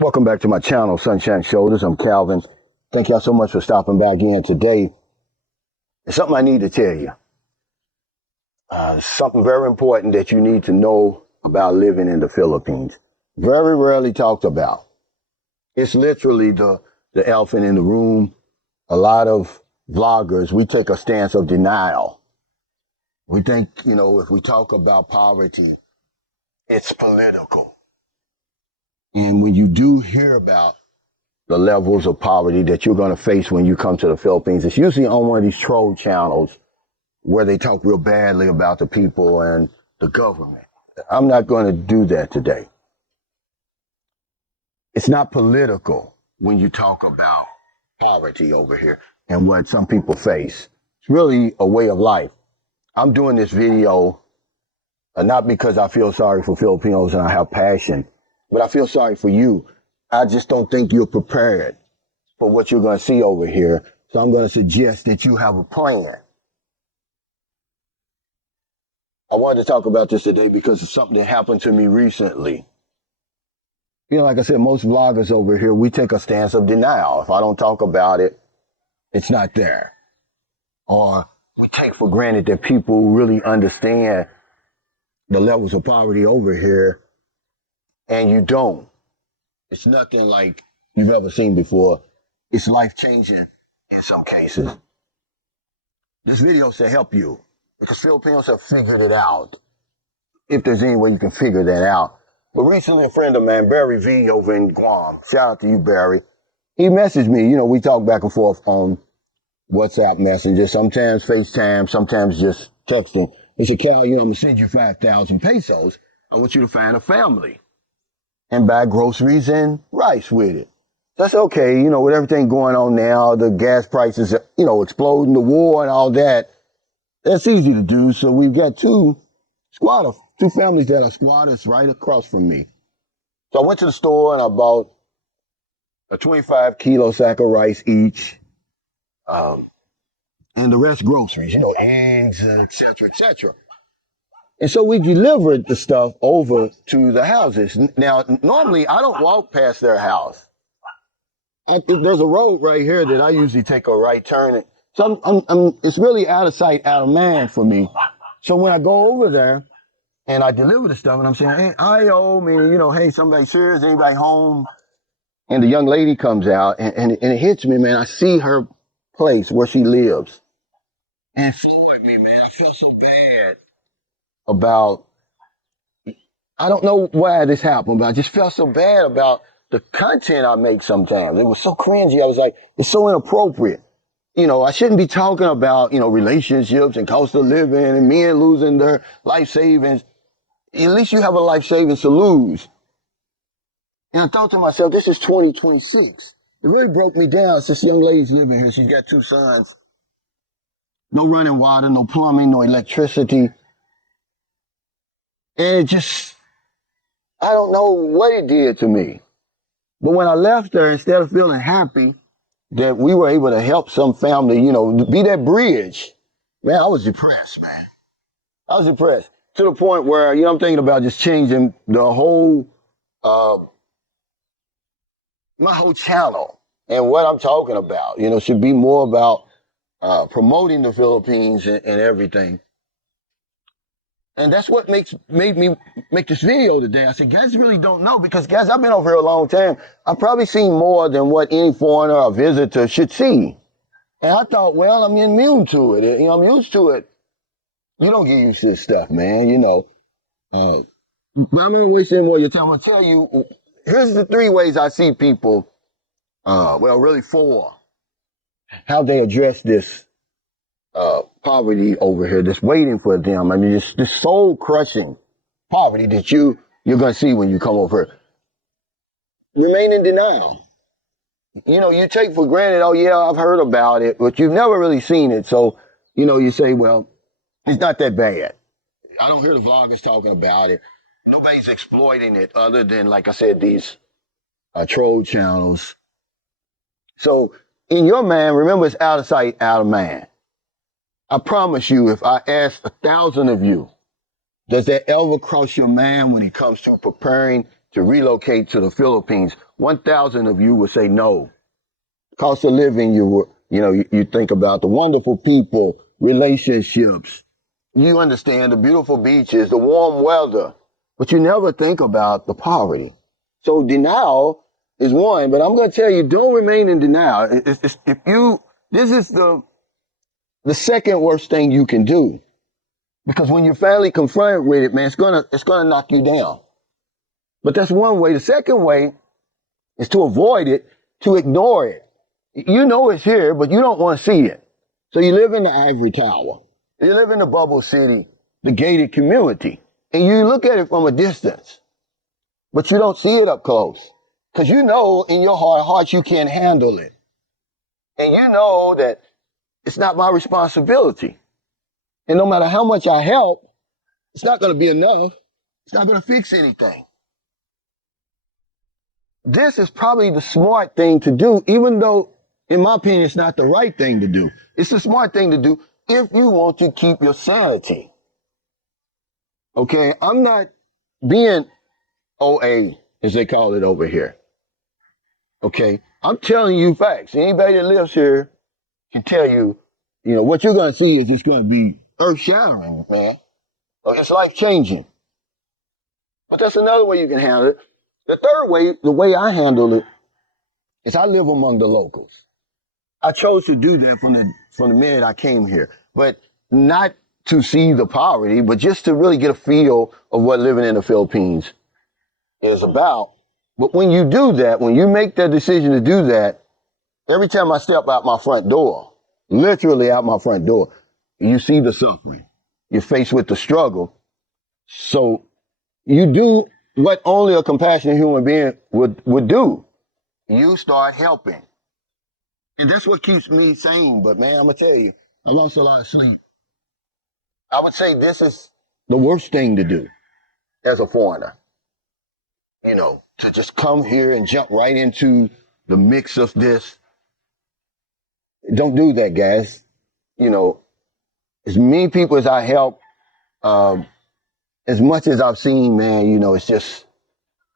Welcome back to my channel, Sunshine Shoulders. I'm Calvin. Thank y'all so much for stopping back in today. It's something I need to tell you. Something very important that you need to know about living in the Philippines. Very rarely talked about. It's literally the elephant in the room. A lot of vloggers, we take a stance of denial. We think, if we talk about poverty, it's political. And when you do hear about the levels of poverty that you're going to face when you come to the Philippines, it's usually on one of these troll channels where they talk real badly about the people and the government. I'm not going to do that today. It's not political when you talk about poverty over here and what some people face. It's really a way of life. I'm doing this video not because I feel sorry for Filipinos and I have passion, but I feel sorry for you. I just don't think you're prepared for what you're going to see over here. So I'm going to suggest that you have a plan. I wanted to talk about this today because it's something that happened to me recently. Like I said, most vloggers over here, we take a stance of denial. If I don't talk about it, it's not there. Or we take for granted that people really understand the levels of poverty over here, and you don't. It's nothing like you've ever seen before. It's life-changing in some cases. This video should help you because Filipinos have figured it out. If there's any way you can figure that out. But recently, a friend of mine, Barry V over in Guam, shout out to you, Barry, he messaged me. We talk back and forth on WhatsApp Messenger, sometimes FaceTime, sometimes just texting. He said, Cal, I'm going to send you 5,000 pesos. I want you to find a family and buy groceries and rice with it. That's okay. With everything going on now, the gas prices, exploding, the war and all that, that's easy to do. So we've got two families that are squatters right across from me. So I went to the store and I bought a 25 kilo sack of rice each, and the rest groceries, eggs, et cetera, et cetera. And so we delivered the stuff over to the houses. Now, normally I don't walk past their house. There's a road right here that I usually take a right turn. So it's really out of sight, out of mind for me. So when I go over there and I deliver the stuff and I'm saying, hey, I-O, meaning, hey, somebody serious, anybody home? And the young lady comes out and it hits me, man. I see her place where she lives. And it floored me, man. I felt so bad about, I don't know why this happened, but I just felt so bad about the content I make sometimes. It was so cringy. I was like, it's so inappropriate. I shouldn't be talking about, relationships and cost of living and men losing their life savings. At least you have a life savings to lose. And I thought to myself, this is 2026. It really broke me down. It's this young lady's living here. She's got 2 sons. No running water, no plumbing, no electricity. And it just, I don't know what it did to me. But when I left there, instead of feeling happy that we were able to help some family, be that bridge, man, I was depressed, man. I was depressed to the point where, I'm thinking about just changing the whole, my whole channel and what I'm talking about, should be more about promoting the Philippines and everything. And that's what made me make this video today. I said, guys really don't know because, guys, I've been over here a long time. I've probably seen more than what any foreigner or visitor should see. And I thought, well, I'm immune to it. I'm used to it. You don't get used to this stuff, man, but I'm going to waste any more of your time. I'm going to tell you, here's the 3 ways I see people, really 4, how they address this poverty over here that's waiting for them. This soul-crushing poverty that you're going to see when you come over here. Remain in denial. You take for granted, oh, yeah, I've heard about it, but you've never really seen it. So, you say, well, it's not that bad. I don't hear the vloggers talking about it. Nobody's exploiting it other than, like I said, these troll channels. So in your mind, remember, it's out of sight, out of mind. I promise you, if I ask 1,000 of you, does that ever cross your mind when it comes to preparing to relocate to the Philippines, 1,000 of you would say no. Cost of living, you think about the wonderful people, relationships. You understand the beautiful beaches, the warm weather, but you never think about the poverty. So denial is one, but I'm going to tell you, don't remain in denial. This is the second worst thing you can do, because when you're finally confronted with it, man, it's gonna knock you down. But that's one way. The second way is to avoid it, to ignore it. You know it's here, but you don't want to see it. So you live in the ivory tower. You live in the bubble city, the gated community, and you look at it from a distance, but you don't see it up close. Because you know in your heart of hearts you can't handle it. And you know that it's not my responsibility. And no matter how much I help, it's not going to be enough. It's not going to fix anything. This is probably the smart thing to do, even though, in my opinion, it's not the right thing to do. It's the smart thing to do if you want to keep your sanity. Okay? I'm not being OA, as they call it over here. Okay? I'm telling you facts. Anybody that lives here can tell you, what you're going to see is just going to be earth-shattering, man. It's life-changing. But that's another way you can handle it. The third way, the way I handle it, is I live among the locals. I chose to do that from the minute I came here, but not to see the poverty, but just to really get a feel of what living in the Philippines is about. But when you do that, when you make that decision to do that, every time I step out my front door, literally out my front door, you see the suffering. You're faced with the struggle. So you do what only a compassionate human being would do. You start helping. And that's what keeps me sane. But man, I'm going to tell you, I lost a lot of sleep. I would say this is the worst thing to do as a foreigner. To just come here and jump right into the mix of this. Don't do that, guys. As many people as I help, as much as I've seen, man,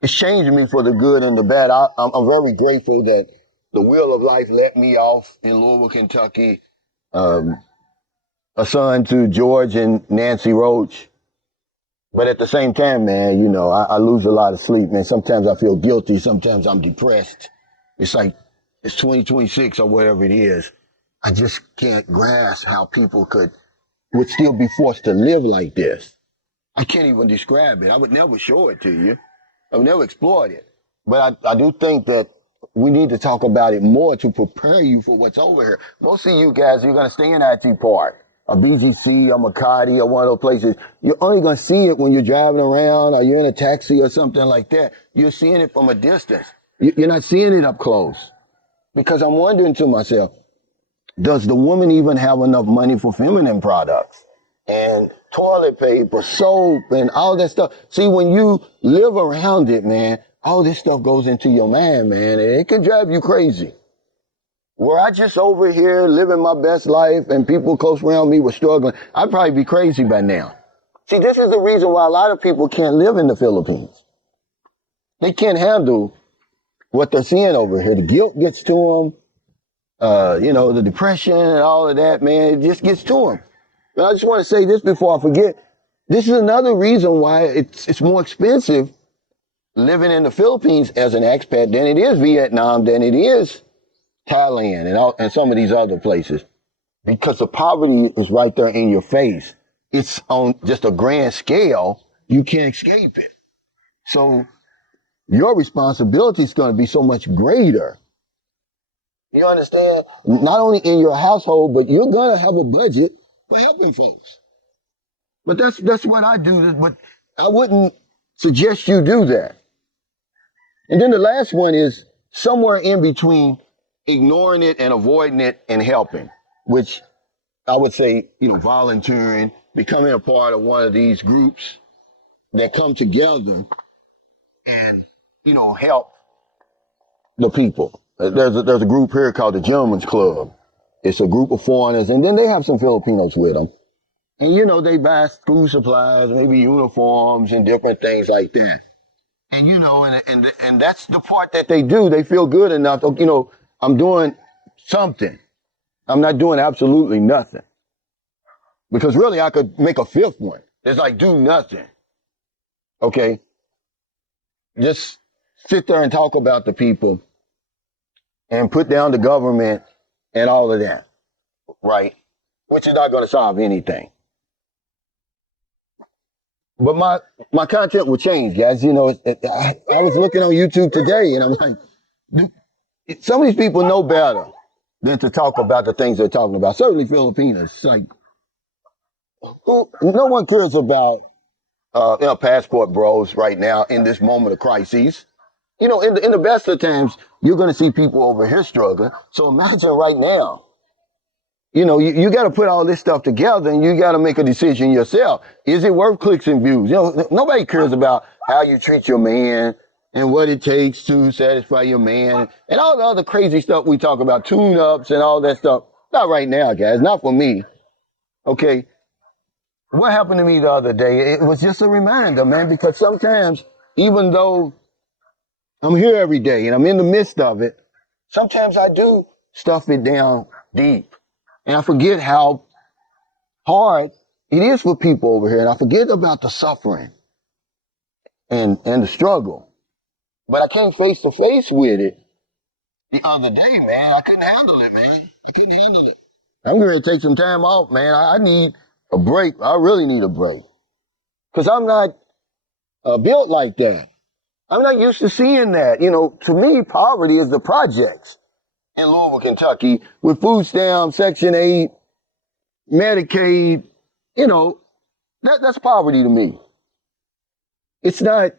it's changed me for the good and the bad. I'm very grateful that the wheel of life let me off in Louisville, Kentucky, a son to George and Nancy Roach. But at the same time, man, I lose a lot of sleep, man. Sometimes I feel guilty. Sometimes I'm depressed. It's like it's 2026 or whatever it is. I just can't grasp how people would still be forced to live like this. I can't even describe it. I would never show it to you. I would never explore it. But I do think that we need to talk about it more to prepare you for what's over here. Most of you guys, you're going to stay in IT Park, or BGC, or Makati, or one of those places. You're only going to see it when you're driving around, or you're in a taxi or something like that. You're seeing it from a distance. You're not seeing it up close. Because I'm wondering to myself, does the woman even have enough money for feminine products? And toilet paper, soap, and all that stuff. See, when you live around it, man, all this stuff goes into your mind, man, and it can drive you crazy. Were I just over here living my best life and people close around me were struggling, I'd probably be crazy by now. See, this is the reason why a lot of people can't live in the Philippines. They can't handle what they're seeing over here. The guilt gets to them. The depression and all of that, man, it just gets to them. But I just want to say this before I forget. This is another reason why it's more expensive living in the Philippines as an expat than it is Vietnam, than it is Thailand and some of these other places. Because the poverty is right there in your face. It's on just a grand scale. You can't escape it. So your responsibility is going to be so much greater. You understand? Not only in your household, but you're going to have a budget for helping folks. But that's what I do. But I wouldn't suggest you do that. And then the last one is somewhere in between ignoring it and avoiding it and helping, which I would say, volunteering, becoming a part of one of these groups that come together and, help the people. There's a group here called the Gentlemen's Club. It's a group of foreigners, and then they have some Filipinos with them. And, they buy school supplies, maybe uniforms and different things like that. And and that's the part that they do. They feel good enough. I'm doing something. I'm not doing absolutely nothing. Because really, I could make a fifth one. It's like do nothing. Okay, just sit there and talk about the people and put down the government and all of that, right? Which is not going to solve anything. But my content will change, guys. I was looking on YouTube today, and I'm like, some of these people know better than to talk about the things they're talking about. Certainly Filipinos. It's like, no one cares about passport bros right now in this moment of crises. In the best of times, you're going to see people over here struggling. So imagine right now. You got to put all this stuff together and you got to make a decision yourself. Is it worth clicks and views? Nobody cares about how you treat your man and what it takes to satisfy your man and all the other crazy stuff we talk about, tune-ups and all that stuff. Not right now, guys. Not for me. Okay. What happened to me the other day? It was just a reminder, man, because sometimes, even though I'm here every day and I'm in the midst of it, sometimes I do stuff it down deep. And I forget how hard it is for people over here. And I forget about the suffering and the struggle. But I came face to face with it the other day, man. I couldn't handle it, man. I couldn't handle it. I'm going to take some time off, man. I need a break. I really need a break. Because I'm not built like that. I'm not used to seeing that. To me, poverty is the projects in Louisville, Kentucky, with food stamps, Section 8, Medicaid. That's poverty to me. It's not,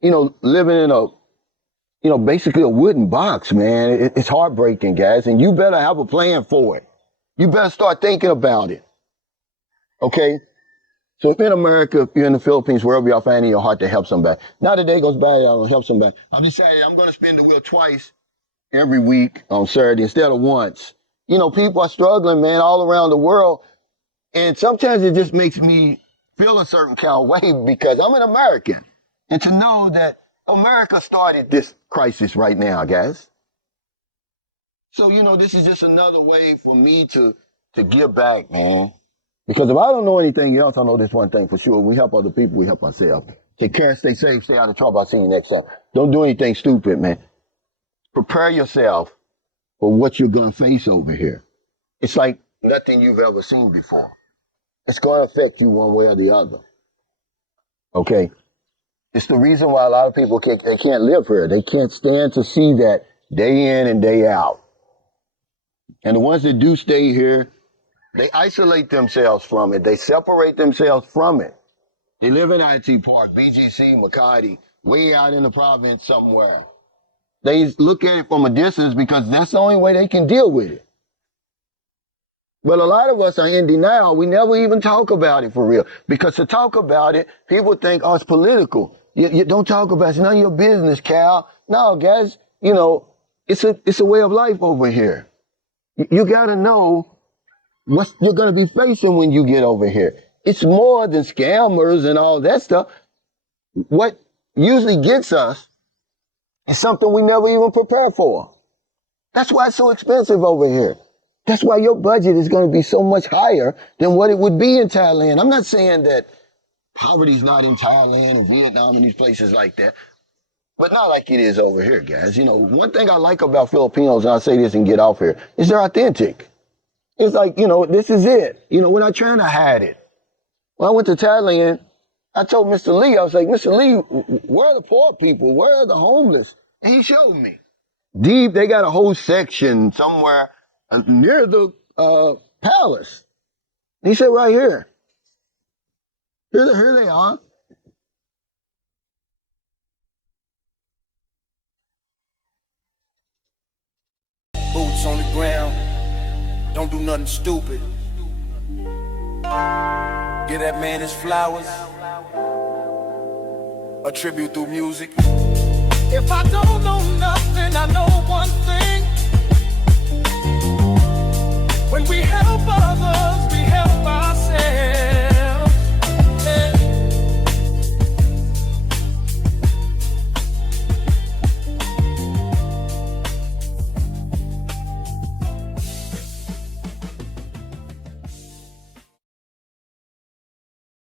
living in basically a wooden box, man. It's heartbreaking, guys, and you better have a plan for it. You better start thinking about it. Okay? So if in America, if you're in the Philippines, wherever y'all find in your heart to help somebody, not a day goes by, I don't help somebody. I've decided I'm going to spin the wheel twice every week on Saturday instead of once. People are struggling, man, all around the world. And sometimes it just makes me feel a certain kind of way because I'm an American. And to know that America started this crisis right now, guys. So, this is just another way for me to give back, man. Because if I don't know anything else, I know this one thing for sure. We help other people, we help ourselves. Take care, stay safe, stay out of trouble. I'll see you next time. Don't do anything stupid, man. Prepare yourself for what you're going to face over here. It's like nothing you've ever seen before. It's going to affect you one way or the other. Okay? It's the reason why a lot of people can't live here. They can't stand to see that day in and day out. And the ones that do stay here, they isolate themselves from it. They separate themselves from it. They live in IT Park, BGC, McCarty, way out in the province somewhere. They look at it from a distance because that's the only way they can deal with it. But a lot of us are in denial. We never even talk about it for real. Because to talk about it, people think, oh, it's political. You don't talk about it. It's none of your business, Cal. No, guys, it's a way of life over here. You got to know what you're going to be facing when you get over here. It's more than scammers and all that stuff. What usually gets us is something we never even prepare for. That's why it's so expensive over here. That's why your budget is going to be so much higher than what it would be in Thailand. I'm not saying that poverty's not in Thailand or Vietnam and these places like that, but not like it is over here, guys. One thing I like about Filipinos, and I'll say this and get off here, is they're authentic. It's like, this is it. We're not trying to hide it. When I went to Thailand, I told Mr. Lee, I was like, Mr. Lee, where are the poor people? Where are the homeless? And he showed me. Deep, they got a whole section somewhere near the palace. And he said, right here. Here they are. Boots on the ground. Don't do nothing stupid. Give that man his flowers. A tribute through music. If I don't know nothing, I know one thing. When we help others,